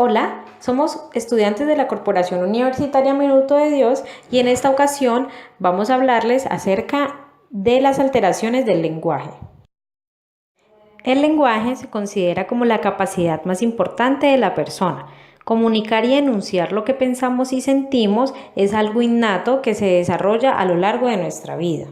Hola, somos estudiantes de la Corporación Universitaria Minuto de Dios y en esta ocasión vamos a hablarles acerca de las alteraciones del lenguaje. El lenguaje se considera como la capacidad más importante de la persona. Comunicar y enunciar lo que pensamos y sentimos es algo innato que se desarrolla a lo largo de nuestra vida.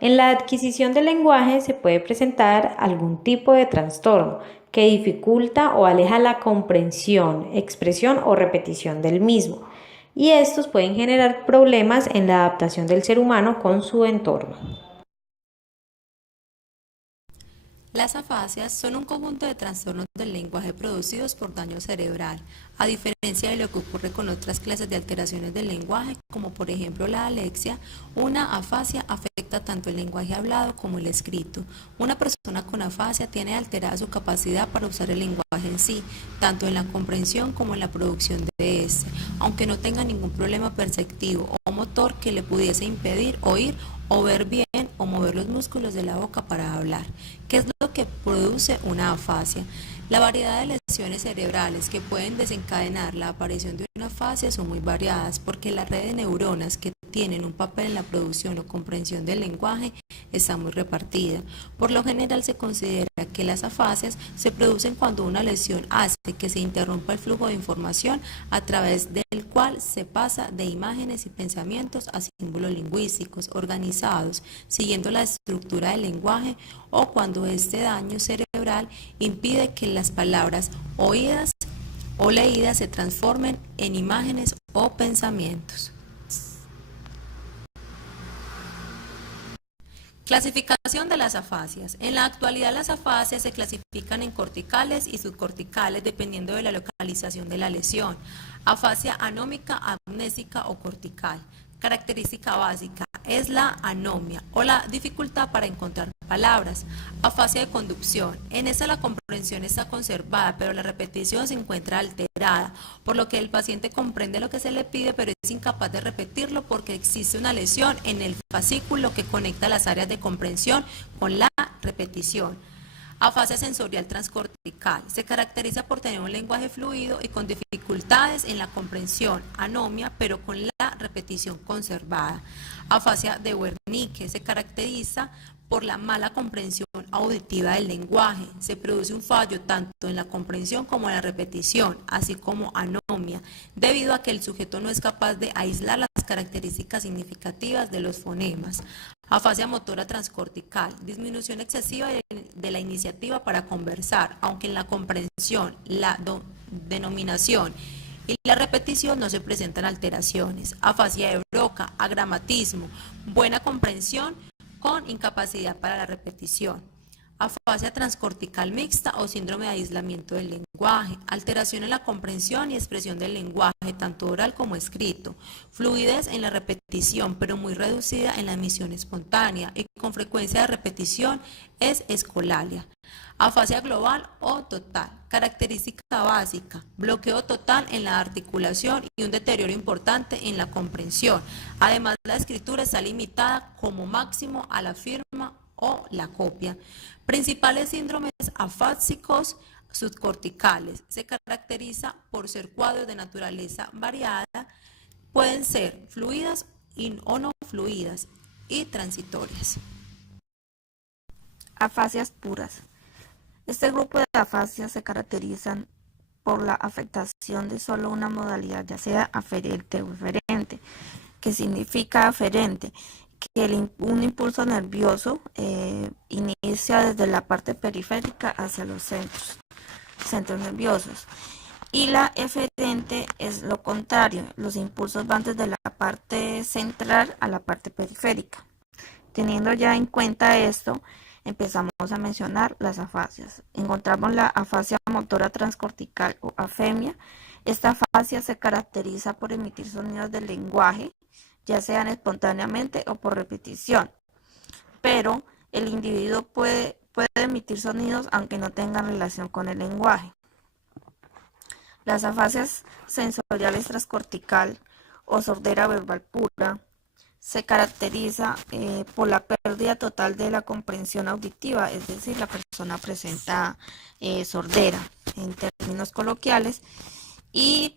En la adquisición del lenguaje se puede presentar algún tipo de trastorno que dificulta o aleja la comprensión, expresión o repetición del mismo, y estos pueden generar problemas en la adaptación del ser humano con su entorno. Las afasias son un conjunto de trastornos del lenguaje producidos por daño cerebral, a diferencia de lo que ocurre con otras clases de alteraciones del lenguaje, como por ejemplo la alexia. Una afasia afecta tanto el lenguaje hablado como el escrito. Una persona con afasia tiene alterada su capacidad para usar el lenguaje en sí, tanto en la comprensión como en la producción de este, aunque no tenga ningún problema perceptivo o motor que le pudiese impedir oír o ver bien o mover los músculos de la boca para hablar. ¿Qué es lo que produce una afasia? La variedad de lesiones cerebrales que pueden desencadenar la aparición de una afasia son muy variadas porque la red de neuronas que tienen un papel en la producción o comprensión del lenguaje está muy repartida. Por lo general se considera que las afasias se producen cuando una lesión hace que se interrumpa el flujo de información a través del cual se pasa de imágenes y pensamientos a símbolos lingüísticos organizados, siguiendo la estructura del lenguaje, o cuando este daño cerebral impide que las palabras oídas o leídas se transformen en imágenes o pensamientos. Clasificación de las afasias. En la actualidad las afasias se clasifican en corticales y subcorticales dependiendo de la localización de la lesión. Afasia anómica, amnésica o cortical. Característica básica es la anomia o la dificultad para encontrar palabras. Afasia de conducción. En esta la comprensión está conservada, pero la repetición se encuentra alterada, por lo que el paciente comprende lo que se le pide, pero es incapaz de repetirlo porque existe una lesión en el fascículo que conecta las áreas de comprensión con la repetición. Afasia sensorial transcortical. Se caracteriza por tener un lenguaje fluido y con dificultades en la comprensión, anomia, pero con la repetición conservada. Afasia de Wernicke. Se caracteriza por la mala comprensión auditiva del lenguaje. Se produce un fallo tanto en la comprensión como en la repetición, así como anomia, debido a que el sujeto no es capaz de aislar las características significativas de los fonemas. Afasia motora transcortical, disminución excesiva de la iniciativa para conversar, aunque en la comprensión, la denominación y la repetición no se presentan alteraciones. Afasia de Broca, agramatismo, buena comprensión con incapacidad para la repetición. Afasia transcortical mixta o síndrome de aislamiento del lenguaje, alteración en la comprensión y expresión del lenguaje, tanto oral como escrito, fluidez en la repetición, pero muy reducida en la emisión espontánea y con frecuencia de repetición es escolalia. Afasia global o total, característica básica, bloqueo total en la articulación y un deterioro importante en la comprensión. Además, la escritura está limitada como máximo a la firma o la copia. Principales síndromes afásicos subcorticales. Se caracteriza por ser cuadros de naturaleza variada, pueden ser fluidas o no fluidas y transitorias. Afasias puras. Este grupo de afasias se caracterizan por la afectación de solo una modalidad, ya sea aferente o eferente. ¿Qué significa aferente? Que un impulso nervioso inicia desde la parte periférica hacia los centros nerviosos. Y la eferente es lo contrario, los impulsos van desde la parte central a la parte periférica. Teniendo ya en cuenta esto, empezamos a mencionar las afasias. Encontramos la afasia motora transcortical o afemia. Esta afasia se caracteriza por emitir sonidos del lenguaje, ya sean espontáneamente o por repetición. Pero el individuo puede emitir sonidos aunque no tengan relación con el lenguaje. Las afasias sensoriales transcortical o sordera verbal pura se caracteriza por la pérdida total de la comprensión auditiva, es decir, la persona presenta sordera en términos coloquiales,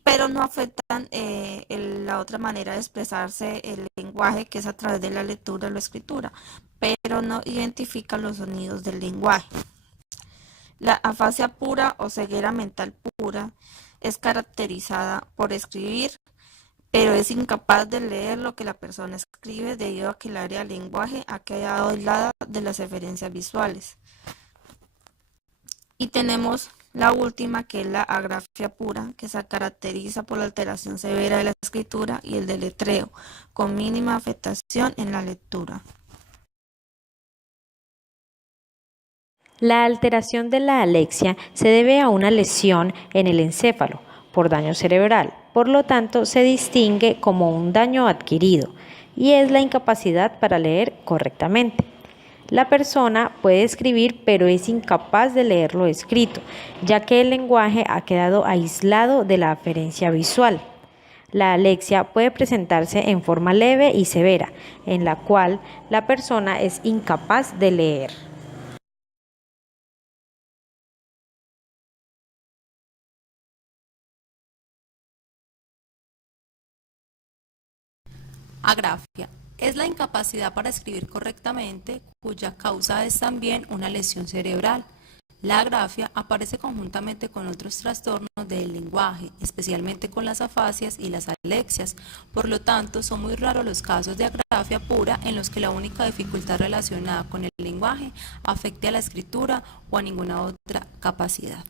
pero no afectan la otra manera de expresarse el lenguaje, que es a través de la lectura o la escritura, pero no identifican los sonidos del lenguaje. La afasia pura o ceguera mental pura es caracterizada por escribir, pero es incapaz de leer lo que la persona escribe debido a que el área del lenguaje ha quedado aislada de las referencias visuales. Y tenemos la última, que es la agrafia pura, que se caracteriza por la alteración severa de la escritura y el deletreo, con mínima afectación en la lectura. La alteración de la alexia se debe a una lesión en el encéfalo por daño cerebral, por lo tanto se distingue como un daño adquirido y es la incapacidad para leer correctamente. La persona puede escribir, pero es incapaz de leer lo escrito, ya que el lenguaje ha quedado aislado de la aferencia visual. La alexia puede presentarse en forma leve y severa, en la cual la persona es incapaz de leer. Agrafia es la incapacidad para escribir correctamente, cuya causa es también una lesión cerebral. La agrafia aparece conjuntamente con otros trastornos del lenguaje, especialmente con las afasias y las alexias. Por lo tanto, son muy raros los casos de agrafia pura en los que la única dificultad relacionada con el lenguaje afecte a la escritura o a ninguna otra capacidad.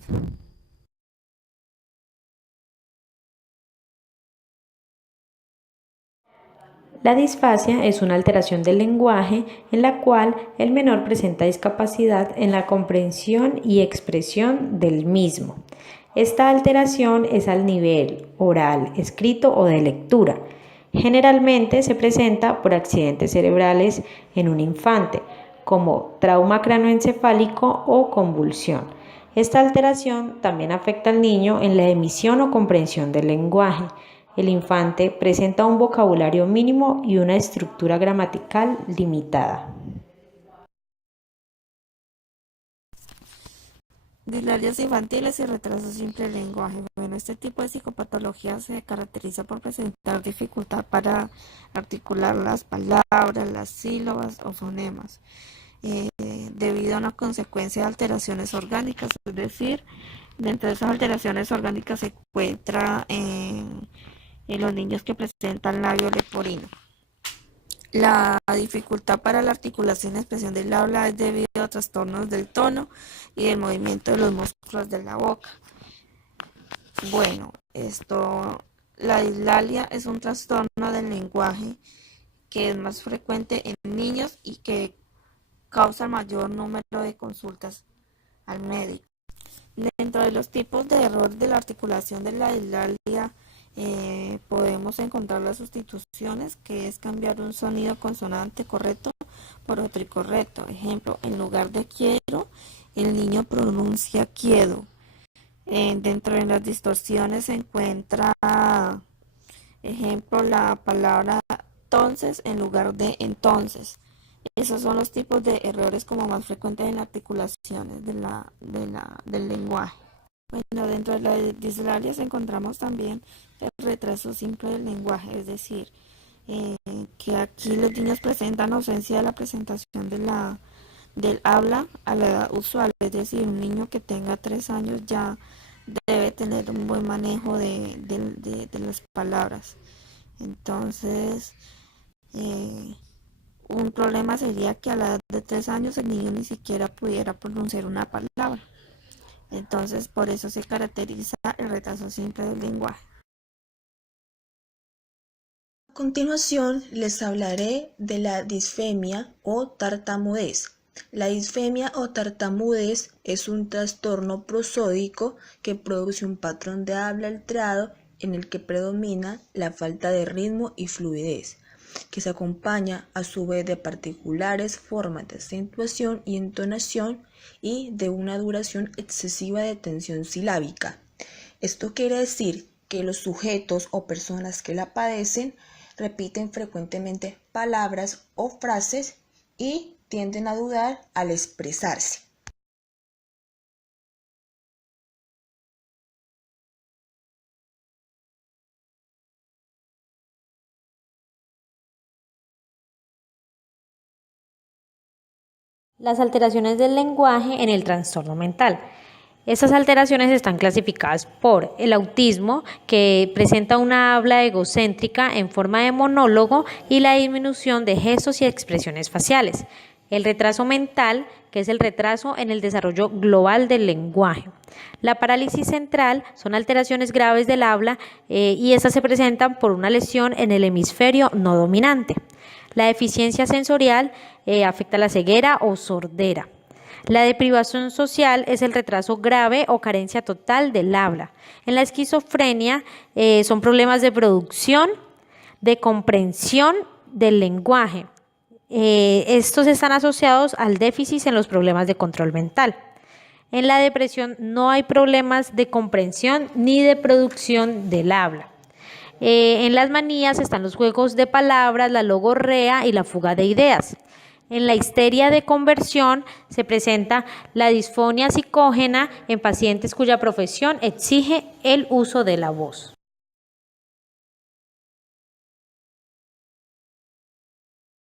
La disfasia es una alteración del lenguaje en la cual el menor presenta discapacidad en la comprensión y expresión del mismo. Esta alteración es al nivel oral, escrito o de lectura. Generalmente se presenta por accidentes cerebrales en un infante, como trauma cranoencefálico o convulsión. Esta alteración también afecta al niño en la emisión o comprensión del lenguaje. El infante presenta un vocabulario mínimo y una estructura gramatical limitada. Dislalias infantiles y retraso simple del lenguaje. Bueno, este tipo de psicopatología se caracteriza por presentar dificultad para articular las palabras, las sílabas o fonemas, debido a una consecuencia de alteraciones orgánicas, es decir, dentro de esas alteraciones orgánicas se encuentra en los niños que presentan labio leporino. La dificultad para la articulación y expresión del habla es debido a trastornos del tono y del movimiento de los músculos de la boca. Bueno, la dislalia es un trastorno del lenguaje que es más frecuente en niños y que causa el mayor número de consultas al médico. Dentro de los tipos de error de la articulación de la dislalia, podemos encontrar las sustituciones, que es cambiar un sonido consonante correcto por otro incorrecto. Ejemplo, en lugar de quiero, el niño pronuncia quiedo. Dentro de las distorsiones se encuentra, ejemplo, la palabra entonces en lugar de entonces. Esos son los tipos de errores como más frecuentes en articulaciones del lenguaje. Bueno, dentro de las dislalias encontramos también el retraso simple del lenguaje, es decir, que aquí los niños presentan ausencia de la presentación del habla a la edad usual, es decir, un niño que tenga 3 años ya debe tener un buen manejo de las palabras. Entonces, un problema sería que a la edad de 3 años el niño ni siquiera pudiera pronunciar una palabra. Entonces, por eso se caracteriza el retraso simple del lenguaje. A continuación, les hablaré de la disfemia o tartamudez. La disfemia o tartamudez es un trastorno prosódico que produce un patrón de habla alterado en el que predomina la falta de ritmo y fluidez, que se acompaña a su vez de particulares formas de acentuación y entonación y de una duración excesiva de tensión silábica. Esto quiere decir que los sujetos o personas que la padecen repiten frecuentemente palabras o frases y tienden a dudar al expresarse. Las alteraciones del lenguaje en el trastorno mental. Estas alteraciones están clasificadas por el autismo, que presenta una habla egocéntrica en forma de monólogo y la disminución de gestos y expresiones faciales. El retraso mental, que es el retraso en el desarrollo global del lenguaje. La parálisis central son alteraciones graves del habla y estas se presentan por una lesión en el hemisferio no dominante. La deficiencia sensorial afecta la ceguera o sordera. La deprivación social es el retraso grave o carencia total del habla. En la esquizofrenia son problemas de producción, de comprensión del lenguaje. Estos están asociados al déficit en los problemas de control mental. En la depresión no hay problemas de comprensión ni de producción del habla. En las manías están los juegos de palabras, la logorrea y la fuga de ideas. En la histeria de conversión se presenta la disfonía psicógena en pacientes cuya profesión exige el uso de la voz.